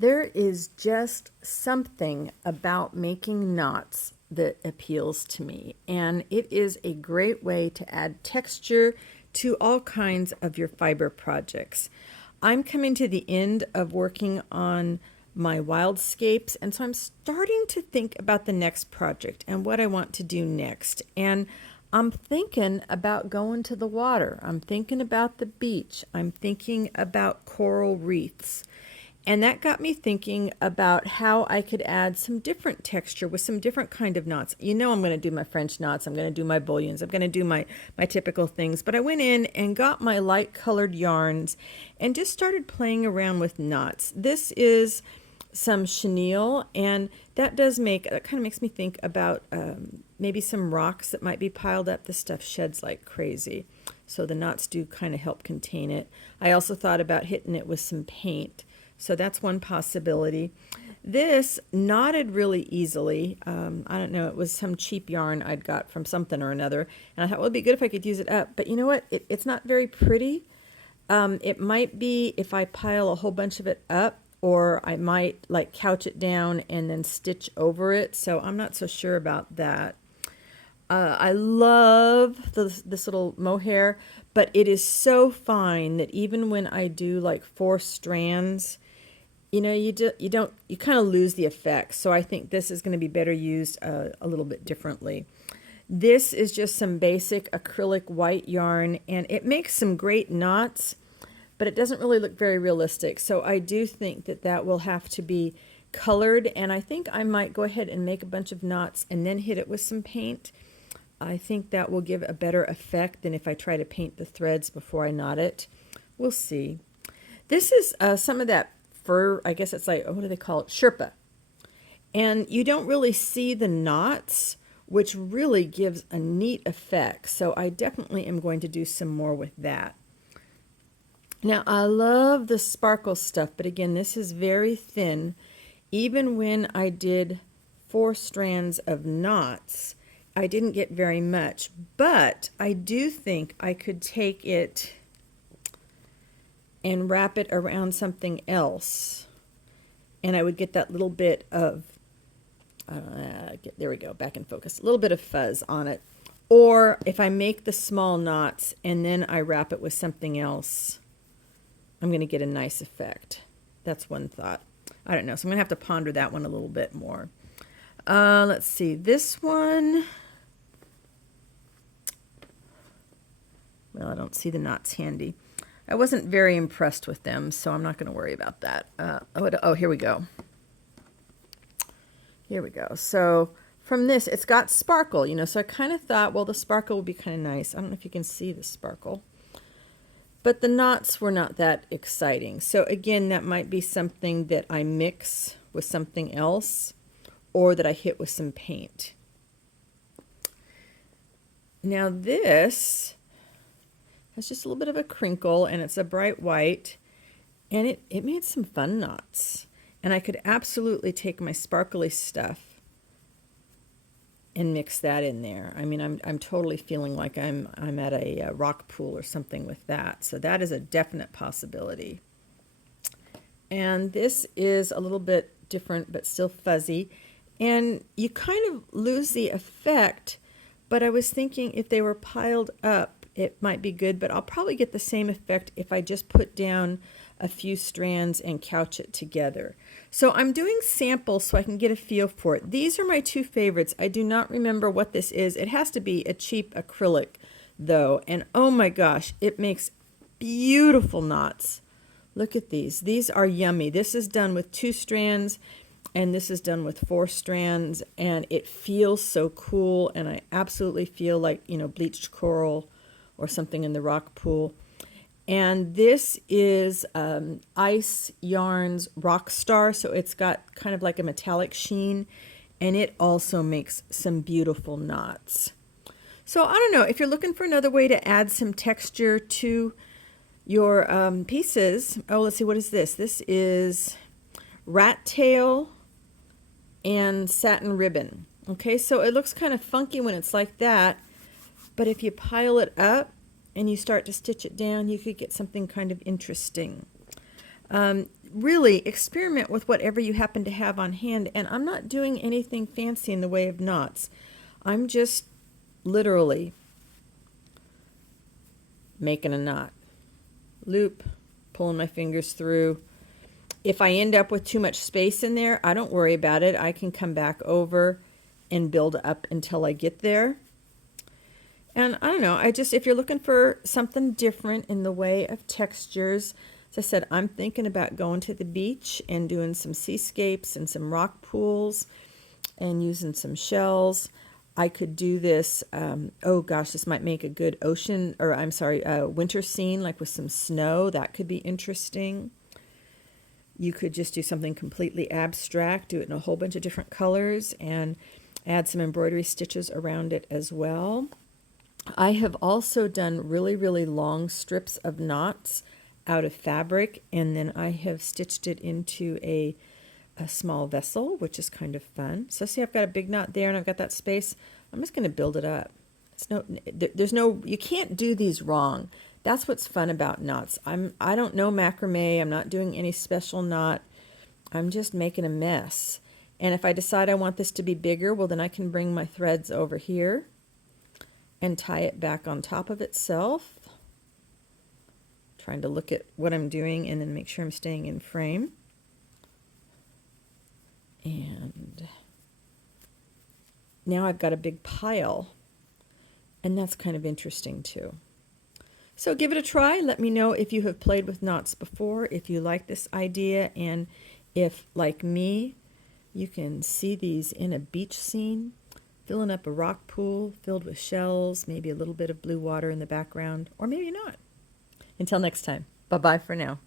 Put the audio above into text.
There is just something about making knots that appeals to me, and it is a great way to add texture to all kinds of your fiber projects. I'm coming to the end of working on my Wildscapes, and so I'm starting to think about the next project and what I want to do next. And I'm thinking about going to the water. I'm thinking about the beach. I'm thinking about coral reefs. And that got me thinking about how I could add some different texture with some different kind of knots. You know, I'm going to do my French knots. I'm going to do my bullions. I'm going to do my typical things. But I went in and got my light colored yarns and just started playing around with knots. This is some chenille, and that kind of makes me think about maybe some rocks that might be piled up. This stuff sheds like crazy. So the knots do kind of help contain it. I also thought about hitting it with some paint. So that's one possibility. This knotted really easily. I don't know, it was some cheap yarn I'd got from something or another. And I thought, well, it'd be good if I could use it up. But you know what? It's not very pretty. It might be if I pile a whole bunch of it up, or I might like couch it down and then stitch over it. So I'm not so sure about that. I love this little mohair, but it is so fine that even when I do like 4 strands, you know, you kind of lose the effect. So I think this is going to be better used a little bit differently. This is just some basic acrylic white yarn, and it makes some great knots, but it doesn't really look very realistic. So I do think that will have to be colored, and I think I might go ahead and make a bunch of knots and then hit it with some paint. I think that will give a better effect than if I try to paint the threads before I knot it. We'll see. This is some of that fur, I guess it's like, what do they call it? Sherpa. And you don't really see the knots, which really gives a neat effect. So I definitely am going to do some more with that. Now, I love the sparkle stuff, but again, this is very thin. Even when I did 4 strands of knots, I didn't get very much, but I do think I could take it and wrap it around something else, and I would get that little bit of, there we go, back in focus, a little bit of fuzz on it. Or if I make the small knots and then I wrap it with something else, I'm going to get a nice effect. That's one thought. I don't know, so I'm going to have to ponder that one a little bit more. Let's see, this one, well, I don't see the knots handy. I wasn't very impressed with them, so I'm not going to worry about that. Oh, here we go. Here we go. So from this, it's got sparkle, you know, so I kind of thought, well, the sparkle would be kind of nice. I don't know if you can see the sparkle. But the knots were not that exciting. So again, that might be something that I mix with something else, or that I hit with some paint. Now this has just a little bit of a crinkle, and it's a bright white, and it made some fun knots. And I could absolutely take my sparkly stuff and mix that in there. I mean, I'm totally feeling like I'm at a rock pool or something with that. So that is a definite possibility. And this is a little bit different, but still fuzzy. And you kind of lose the effect, but I was thinking if they were piled up, it might be good, but I'll probably get the same effect if I just put down a few strands and couch it together. So I'm doing samples so I can get a feel for it. These are my 2 favorites. I do not remember what this is. It has to be a cheap acrylic though, and oh my gosh, it makes beautiful knots. Look at these. These are yummy. This is done with 2 strands, and this is done with 4 strands, and it feels so cool, and I absolutely feel like, you know, bleached coral or something in the rock pool. And this is Ice Yarns Rockstar, so it's got kind of like a metallic sheen, and it also makes some beautiful knots. So I don't know, if you're looking for another way to add some texture to your pieces, oh, let's see, what is this? This is rat tail and satin ribbon. Okay, so it looks kind of funky when it's like that, but if you pile it up and you start to stitch it down, you could get something kind of interesting. really experiment with whatever you happen to have on hand. And I'm not doing anything fancy in the way of knots. I'm just literally making a knot. Loop, pulling my fingers through. If I end up with too much space in there, I don't worry about it. I can come back over and build up until I get there. And I don't know, if you're looking for something different in the way of textures, as I said, I'm thinking about going to the beach and doing some seascapes and some rock pools and using some shells. I could do this, oh gosh, this might make a good winter scene, like with some snow. That could be interesting. You could just do something completely abstract, do it in a whole bunch of different colors, and add some embroidery stitches around it as well. I have also done really, really long strips of knots out of fabric, and then I have stitched it into a small vessel, which is kind of fun. So see, I've got a big knot there and I've got that space. I'm just going to build it up. You can't do these wrong. That's what's fun about knots. I don't know macrame. I'm not doing any special knot. I'm just making a mess. And if I decide I want this to be bigger, well, then I can bring my threads over here and tie it back on top of itself. Trying to look at what I'm doing and then make sure I'm staying in frame. And now I've got a big pile, and that's kind of interesting too. So give it a try. Let me know if you have played with knots before, if you like this idea, and if, like me, you can see these in a beach scene, filling up a rock pool filled with shells, maybe a little bit of blue water in the background, or maybe not. Until next time, bye-bye for now.